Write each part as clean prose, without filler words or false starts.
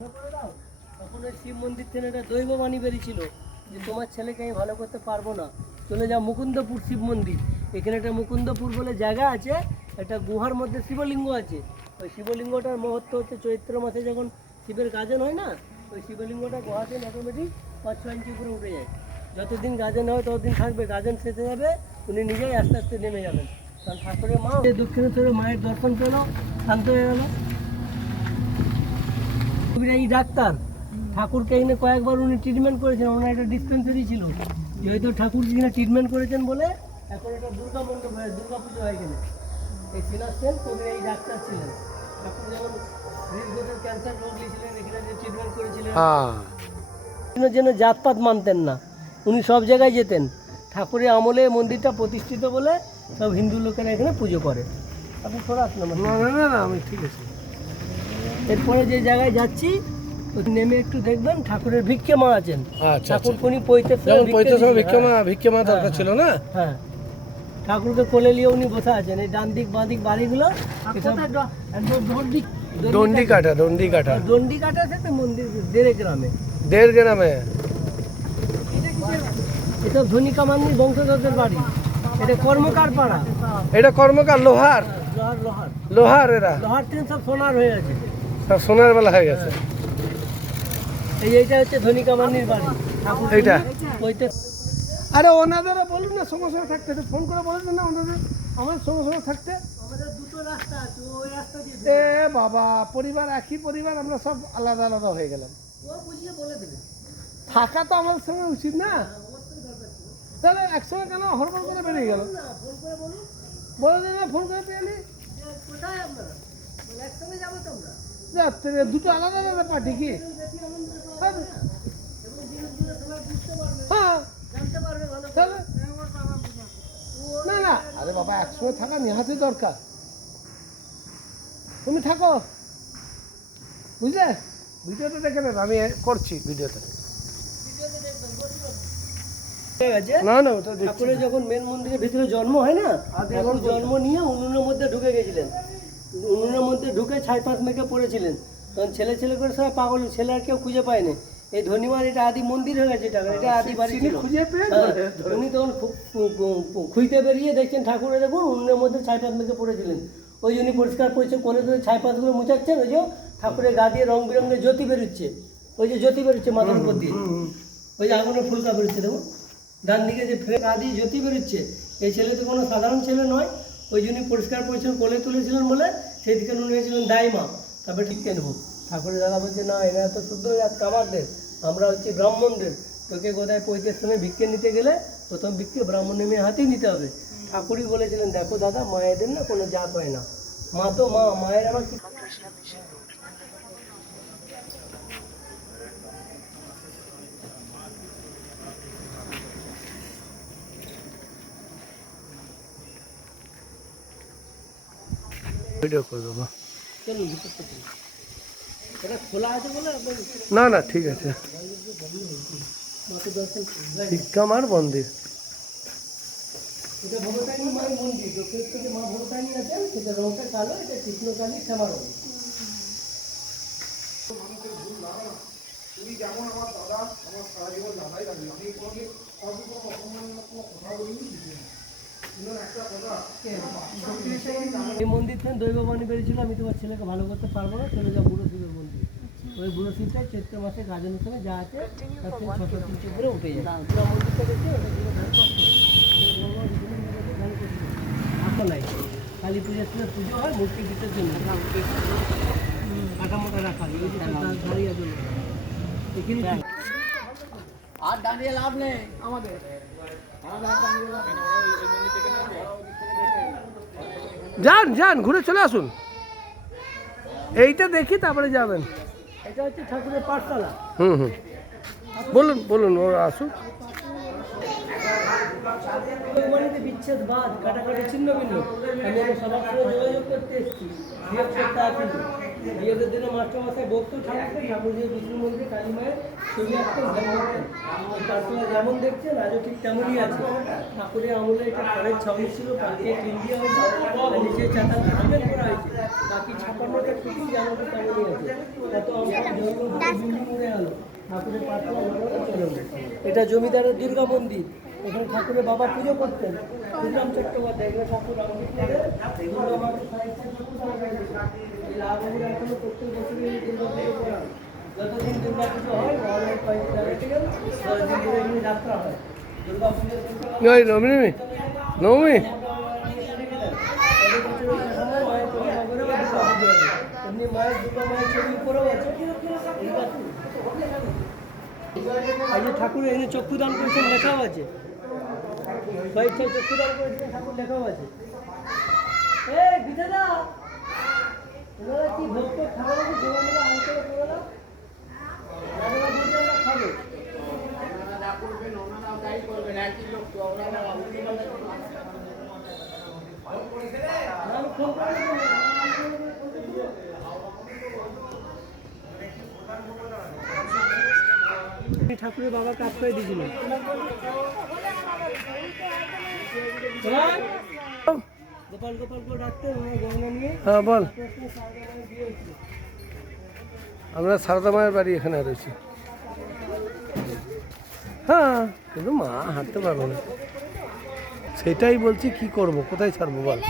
তখন ওই শিব মন্দির থেকে একটা দৈব বাণী বেরিয়েছিল যে তোমার ছেলেকে আমি ভালো করতে পারবো না, চলে যাও মুকুন্দপুর শিব মন্দির। এখানে একটা মুকুন্দপুর বলে জায়গা আছে, একটা গুহার মধ্যে শিবলিঙ্গ আছে। ওই শিবলিঙ্গটার মহত্ব হচ্ছে চৈত্র মাসে যখন শিবের গাজন হয় না, ওই শিবলিঙ্গটা গুহাতে অটোমেটিক 5-6 ইঞ্চি উপরে উঠে যায়। যতদিন গাজন হয় ততদিন থাকবে, গাজন শেষে যাবে উনি নিজেই আস্তে আস্তে নেমে যাবেন। কারণ ঠাকুরের মা দক্ষিণেশ্বরে মায়ের দর্শন পেল, শান্ত হয়ে গেল। এই ডাক্তার ঠাকুরকে এনে কয়েকবার উনি ট্রিটমেন্ট করেছেন, ওনার একটা ডিসপেন্সারি ছিল, যেহেতু ঠাকুর কিনা ট্রিটমেন্ট করেছেন বলে এখন একটা দুর্গা মণ্ডপ হয়, দুর্গা পুজো হয় এখানে। এই সিনাসেন কবির এই ডাক্তার ছিলেন। ঠাকুর যেমন হৃদগোদের ক্যান্সার রোগ নিয়েছিলেন, এখানে যে ট্রিটমেন্ট করেছিলেন, যেন জাতপাত মানতেন না, উনি সব জায়গায় যেতেন। ঠাকুরের আমলে মন্দিরটা প্রতিষ্ঠিত বলে সব হিন্দু লোকেরা এখানে পুজো করে। আপনি সরে আসুন। না আমি ঠিক আছে। এরপরে যে জায়গায় যাচ্ছি নেমে একটু দেখবেন ঠাকুরের ভিক্ষে মা আছেন। ঠাকুর কোনি ভিক্ষে মা দরকার ছিল না। হ্যাঁ, ঠাকুরকে কোলে নিয়ে উনি বসে আছেন। এই ডান দিক বাঁ দিক বাড়িগুলো দণ্ডি কাটা আছে মন্দির দেড় গ্রামে। এটা ধনিকা মান্নির বংশধরদের বাড়ি। এটা কর্মকার পাড়া, এটা কর্মকার লোহার ট্রেন সব সোনার হয়ে গেছে, সব সোনার বেলা হয়ে গেছে। এইটা হচ্ছে ধনিকা মান্নির বাড়ি। এইটা আরে ওনাদেরও বলুন না সঙ্গে সঙ্গে থাকতে, ফোন করে বলেছেন না ওনাদের আমার সঙ্গে সঙ্গে থাকতে। আমাদের দুটো রাস্তা আছে, ওই রাস্তা দিয়ে এ বাবা পরিবার একই পরিবার, আমরা সব আলাদা আলাদা হয়ে গেলাম। ও বুঝিয়ে বলে দেবে, থাকা তো আমাদের সঙ্গে উচিত না। তাহলে একসঙ্গে কেন হড়বড় করে বেরিয়ে গেল? ফোন করে বলুন, বলে দিন না, ফোন করে পেয়ে নি কোথায় আপনারা, একসঙ্গে যাবো তো আমরা। দুটো আলাদা আলাদা পার্টি কি? না না, আরে বাবা একসঙ্গে থাকা নিহাতি দরকার। তুমি থাকো, বুঝলে? ভিডিওটা দেখে নেবে, আমি করছি ভিডিওটা। ঠাকুরের যখন মেন মন্দিরের ভিতরে জন্ম হয় না, এখন জন্ম নিয়ে উনুনের মধ্যে ঢুকে গেছিলেন। উনুনের মধ্যে ঢুকে ছাই পাঁচ মেখে পড়েছিলেন। তখন ছেলে ছেলে করে সবাই পাগল, ছেলে আর কেউ খুঁজে পায়নি। এই ধনিমার এটা আদি মন্দির হয়ে গেছে, এটা আদি বাড়ি ছিল। উনি তখন খুঁজতে বেরিয়ে দেখছেন ঠাকুরের দেখুন উনুনের মধ্যে ছাই পাঁচ মেখে পড়েছিলেন। ওই জন্য পরিষ্কার পরিচ্ছন্ন কোলে ধরে ছাই পাঁচগুলো মুছাচ্ছেন। ওই যে ঠাকুরের গা দিয়ে রং বেরঙের জ্যোতি বেরোচ্ছে, ওই যে জ্যোতি বেরোচ্ছে মাথার উপর দিয়ে, ওই যে আগুনের ফুলকা বেরোচ্ছে দেখুন ডান দিকে যে ফের গা দিয়ে জ্যোতি বেরোচ্ছে। এই ছেলে তো কোনো সাধারণ ছেলে নয়, ওই জন্য পরিষ্কার পরিচ্ছন্ন কোলে তুলেছিলেন বলে সেই দিকে নুন হয়েছিলেন দাইমা। তারপরে ঠিক নেবো ঠাকুরের দাদা বলছে না এরা তো শুদ্ধ কামারদের, আমরা হচ্ছে ব্রাহ্মণদের। তোকে কোথায় পৈতের সময় ভিক্ষে নিতে গেলে প্রথম ভিক্ষে ব্রাহ্মণের মেয়ে হাতেই নিতে হবে। ঠাকুরই বলেছিলেন দেখো দাদা মায়েদের না কোনো জাত হয় না, মা তো মা, মায়ের আবার কি। ভিডিও করে দেবো, খোলা আছে বলে না না ঠিক আছে। ভিক্ষামার মন্দির, এটা ভগতানী মায়ের মন্দির। দক্ষিণেশ্বরে মা ভগতানী আছেন, সেটা রংটা কালো, এটা কৃষ্ণকালী শ্যামা রঙ। তুমি যেমন আমার দাদা, আমার সারা জীবন দাদাই লাগবে, আমি কোনোদিন কথা বলিনি। এই মন্দির থেকে দৈব বাণী বেরিয়েছিল আমি তোমার ছেলেকে ভালো করতে পারবো না, চলে যাও বুড়ো শিবের মন্দির। ওই বুড়ো শিবটা চৈত্র মাসে গাজনের সময় যা আছে তার থেকে 600 ইঞ্চি উপরে উঠে যায়। মন্দিরটা দেখছি এখন নাই, কালী পুজোর সময় পুজো হয় মূর্তি দিতের জন্য কাঠামোটা রাখা দাঁড়িয়ে জন্য। আর দাঁড়িয়ে লাভ নেই আমাদের। যান যান ঘুরে চলে আসুন, এইটা দেখি তারপরে যাবেন। এটা হচ্ছে ঠাকুরের পাঠশালা। বলুন বলুন ওরা আসুন। বিচ্ছেদ বাদ কাটাকাটি ছিন্ন ভিন্ন, আমি সবার সাথে যোগাযোগ করতে এসেছি। বিয়েদের দিনে মাস্টারমশাই বকতো ঠাকুরকে, ঠাকুর যে বিষ্ণু মন্দিরে কালী মায়ের ছবি আঁকতেন, ধ্যান করতেন। তারপরে যেমন দেখছেন আজও ঠিক তেমনই আছে। ঠাকুরের আমলে একটা খড়ের ছাউনি ছিল, পাখিয়ে টিন দেওয়া হয়েছে, আর নিচে চাতালটা সিমেন্ট করা হয়েছে। বাকি 56টা খুঁটি যেমন তেমনই আছে। কত বিল্ডিং উড়ে গেল, ঠাকুরের পাতলা চলে। এটা জমিদারের দুর্গা মন্দির। এখানে ঠাকুরের বাবা পুজো করতেন, ক্ষুদিরাম চট্টোপাধ্যায়। এখানে ঠাকুর রামকৃষ্ণদেব দুর্গা মাকে লাভবাবুরা এখনো প্রত্যেক বছরই দুর্গা পুজো করান। যতদিন দুর্গা পুজো হয় মহালয়ের কয়েক জায়গা থেকে 10 দিন ধরে এমনি যাত্রা হয়। দুর্গা পুজো নবমী নবমী এমনি মায়ের দুর্গা মায়ের ছবি উপরেও আছে। এই যে ঠাকুর এখানে চক্ষুদান করেছেন, লেখাও আছে। কয়েকটা চক্ষুদান করেছেন ঠাকুর, লেখাও আছে। এই বিধাতা ওনারা কি ভক্ত খাবার জোড়া মিলে আনতে করে দাও, খাবে ঠাকুরের বাবা কাজ করে দিয়েছিল। গোপাল গোপাল করে রাখতেন ওনার গহনা নিয়ে। হ্যাঁ বল। আমরা সারদা মায়ের বাড়ি এখানে রয়েছি। হ্যাঁ কিন্তু মা হাঁটতে পারবো না, সেটাই বলছি কি করব, কোথায় ছাড়বো বল।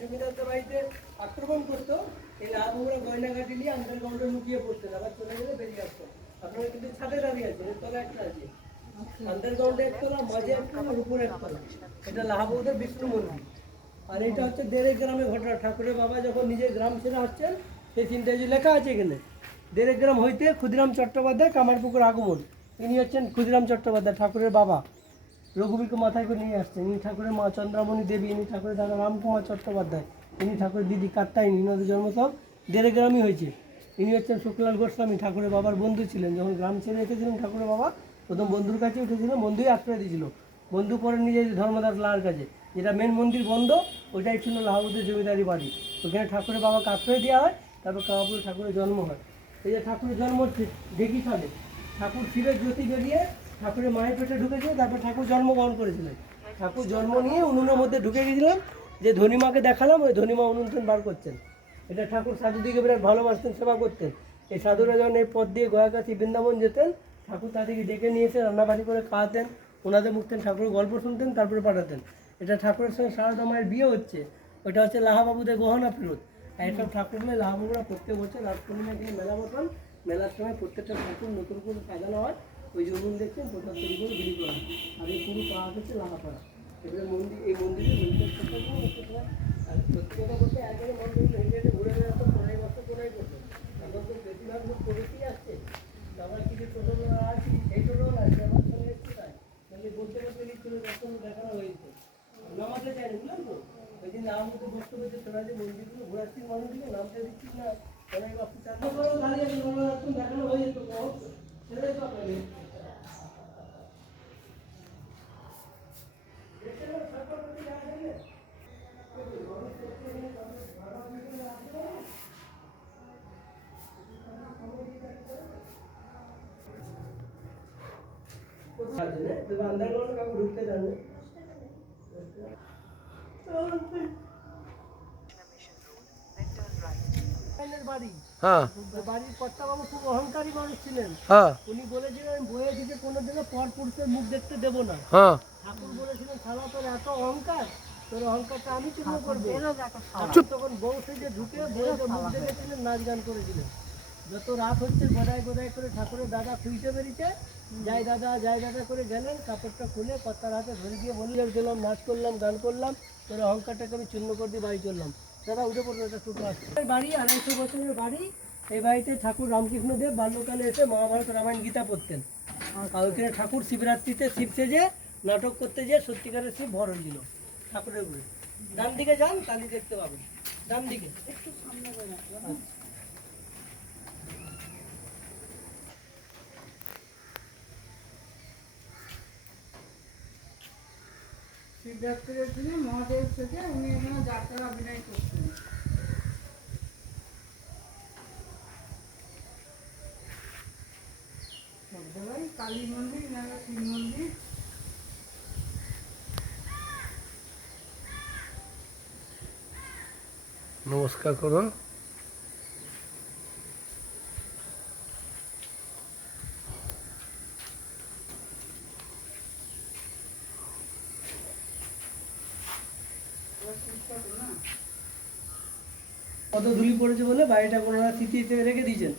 জমিদারদের বাড়িতে আক্রমণ করতো, এই লাভগুলো গয়নাঘাটি নিয়ে আন্ডারগ্রাউন্ডে লুকিয়ে পড়তেন, আবার চলে গেলে বেরিয়ে আসতো। আপনারা কিন্তু ছাদে দাঁড়িয়ে আছেন, তলা একটা আছে, আন্ডারগ্রাউন্ডে একতলা, মাঝে একতলা, উপরে একতলা। এটা লাহাবুদের বিষ্ণু মন্দির। আর এটা হচ্ছে দেড়েক গ্রামে ঘটনা। ঠাকুরের বাবা যখন নিজের গ্রাম ছেড়ে আসছেন, সেই চিন্তায় যে লেখা আছে এখানে, দেড়েক গ্রাম হইতে ক্ষুদিরাম চট্টোপাধ্যায় কামারপুকুর আগমন। ইনি হচ্ছেন ক্ষুদিরাম চট্টোপাধ্যায়, ঠাকুরের বাবা। রঘুবীরকে মাথায় করে নিয়ে আসছেন। ইনি ঠাকুরের মা চন্দ্রামণি দেবী, ইনি ঠাকুরের দাদা রামকুমার চট্টোপাধ্যায়, ইনি ঠাকুরের দিদি কাত্তায়নী। ইনাদের জন্ম সব দেড়েক গ্রামই হয়েছে। ইনি হচ্ছেন শুক্লাল গোস্বামী, ঠাকুরের বাবার বন্ধু ছিলেন। যখন গ্রাম ছেড়ে এসেছিলেন ঠাকুরের বাবা, প্রথম বন্ধুর কাছে উঠেছিলেন, বন্ধুই আশ্রয় দিয়েছিল। বন্ধু পরে নিজে ধর্মদাস লাহার কাছে, যেটা মেন মন্দির বন্ধ, ওইটাই ছিল লাহাবুদের জমিদারি বাড়ি। ওখানে ঠাকুরের বাবাকে আশ্রয় দেওয়া হয়, তারপর কামারপুরে ঠাকুরের জন্ম হয়। এই যে ঠাকুরের জন্ম দেখি সালে ঠাকুর শিবের জ্যোতি বেরিয়ে ঠাকুরের মায়ের পেটে ঢুকেছিল, তারপর ঠাকুর জন্মগ্রহণ করেছিলেন। ঠাকুর জন্ম নিয়ে উনুনের মধ্যে ঢুকে গেছিলাম, যে ধনীমাকে দেখালাম, ওই ধনীমা উনুন বার করছেন। এটা ঠাকুর সাধুদিকে বিরাট ভালোবাসতেন, সেবা করতেন। এই সাধুরা যখন এই পথ দিয়ে গয়াকাশী বৃন্দাবন যেতেন, ঠাকুর তাদেরকে ডেকে নিয়ে এসে রান্নাবাড়ি করে খাওয়াতেন, ওনাদের মুখতেন, ঠাকুরের গল্প শুনতেন, তারপরে পাঠাতেন। এটা ঠাকুরের সঙ্গে সারদা মায়ের বিয়ে হচ্ছে, ওটা হচ্ছে লাহাবাবুদের গহনা ফেরত। আর এইসব ঠাকুরগুলো লাহাবাবুরা প্রত্যেক বছর রাত পূর্ণিমা দিয়ে মেলা বসান। মেলার সময় প্রত্যেকটা ঠাকুর নতুন করে সাজানো হয়। ওই যে উনুন দেখছেন, প্রসাদ তৈরি করে বিলি করা হয়। আর এই পুরো পাড়া হচ্ছে লাহাপাড়া। এবারে মন্দির, এই মন্দিরে আর সত্যি কথা বলতে একবারে মন্দির হেঁটে হেঁটে ঘুরে বেড়াতো, পড়াই বছর পড়াই করতো। এখন তো বেশিরভাগ লোক পড়েতেই আসছে। আমরা কিছু ছোটোবেলা আছি, সেই ছোটোবেলা আছে, আমার সঙ্গে এসছে তাই মানে বলতে বলতে লিখছিল, দর্শন দেখানো হয়েছে। নামাতে চাইনি, বুঝলেন তো? ওই দিন নাম মতো বসতে বলছে, তোরা যে মন্দিরগুলো ঘোরাচ্ছিস মানুষগুলো, নামতে দিচ্ছিস না, সবাই বাপু চাকরি করেও দাঁড়িয়ে আছে, দেখানো হয়ে যেত। সেটাই তো আপনাকে আন্ডারগ্রাউন্ড কাউকে ঢুকতে জানে। হ্যাঁ বাড়ির কর্তাবাবু খুব অহংকারী মানুষ ছিলেন। হ্যাঁ উনি বলেছিলেন বইয়ে দিকে কোনোদিনও পর পুরুষের মুখ দেখতে দেবো না। হ্যাঁ ঠাকুর বলেছিলেন, শালা তোর এত অহংকার, তোর অহংকারটা আমি চূর্ণ করবো। তখন বউ সেজে ঢুকে বইয়ের মুখ দেখেছিলেন, নাচ গান করেছিলেন। যত রাত হচ্ছে গদায় গদায় করে ঠাকুরের দাদা খুঁজতে বেরিয়েছে, যাই দাদা করে গেলেন, কাপড়টা খুলে কর্তার হাতে ধরে দিয়ে বললেন, গেলাম, নাচ করলাম, গান করলাম, তোর অহংকারটাকে আমি চূর্ণ করে দিয়ে বাড়ি চললাম। দাদা উঠে পড়লো, এটা ছোটো আসছে বাড়ি, 250 বছরের বাড়ি। এই বাড়িতে ঠাকুর রামকৃষ্ণদেব বাল্যকালে এসে মহাভারত রামায়ণ গীতা পড়তেন। আর ওইখানে ঠাকুর শিবরাত্রিতে শিব সেজে নাটক করতে যেয়ে সত্যিকারের শিব ভর হয়েছিল ঠাকুরের উপরে। ডান দিকে যান, কালী দেখতে পাবেন। ডান দিকে। শিবরাত্রির দিনে মহাদেব থেকে উনি এখানে যাত্রা অভিনয় করছেন। সবজায়গায় কালী মন্দির না শিব মন্দির। নমস্কার করুন। কত ধুলি পড়েছে বলে বাড়িটা ওনারা স্মৃতিতে রেখে দিয়েছেন।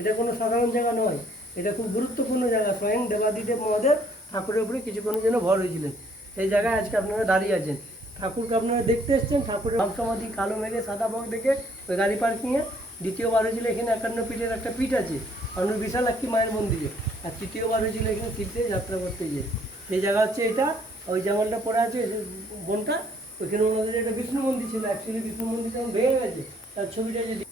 এটা কোনো সাধারণ জায়গা নয়, এটা খুব গুরুত্বপূর্ণ জায়গা। স্বয়ং দেবাদিদেব মহাদেব ঠাকুরের উপরে কিছুক্ষণের জন্য ভর হয়েছিলেন। এই জায়গায় আজকে আপনারা দাঁড়িয়ে আছেন। ঠাকুরকে আপনারা দেখতে এসছেন। ঠাকুরের সমাধি কালো মেঘে সাদা বক দেখে ওই গাড়ি পার্কিংয়ে। দ্বিতীয়বার হয়েছিল এখানে 51 ফিটের একটা পিঠ আছে আপনার বিশালাক্ষী মায়ের মন্দিরে। আর তৃতীয়বার হয়েছিল এখানে তীর্থে যাত্রা করতে গিয়ে। এই জায়গা হচ্ছে এটা, ওই জামালটা পড়ে আছে বনটা, ওইখানে ওনাদের একটা বিষ্ণু মন্দির ছিল। অ্যাকচুয়ালি বিষ্ণু মন্দির যখন ভেঙে গেছে তার ছবিটা যদি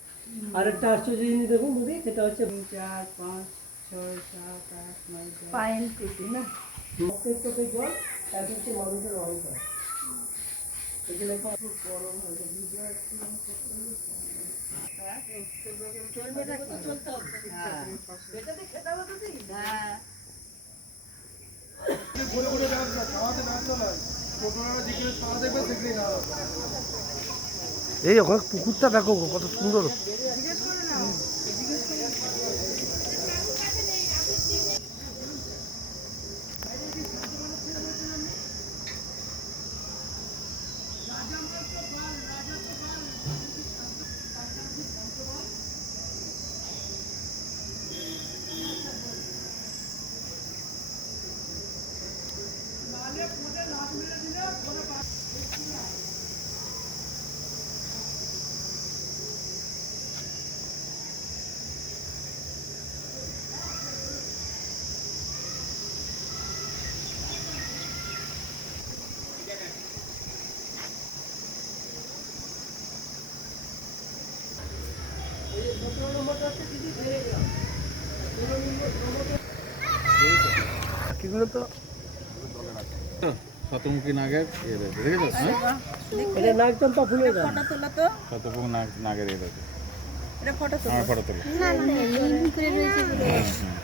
আরেকটা আশ্চর্য জিনিস দেখুন বুঝি, সেটা হচ্ছে 4, 5, 6, 7, 8, 9, 10 পায়েল পেটি না মুখের চোখে জল, এক হচ্ছে মানুষের অহংকার। এগুলো একটা খুব বড় হয়তো বিজয় চলবে না, তো চলতে হবে। এটাতে খেতে হবে তো ঠিক। হ্যাঁ এই ওখানে পুকুরটা দেখো কত সুন্দর। কিগুলো তো শতমুখী নাগের ইয়ে রয়েছে, দেখেছো? হ্যাঁ, এটা নাগচম্পা ফুলের গাছ। ফটো তোলা তো শতমুখী নাগের ইয়ে রয়েছে। এটা ফটো তোলা আমার ফটো তোলো। না না এই ভিতরে রয়েছে বলে হুম।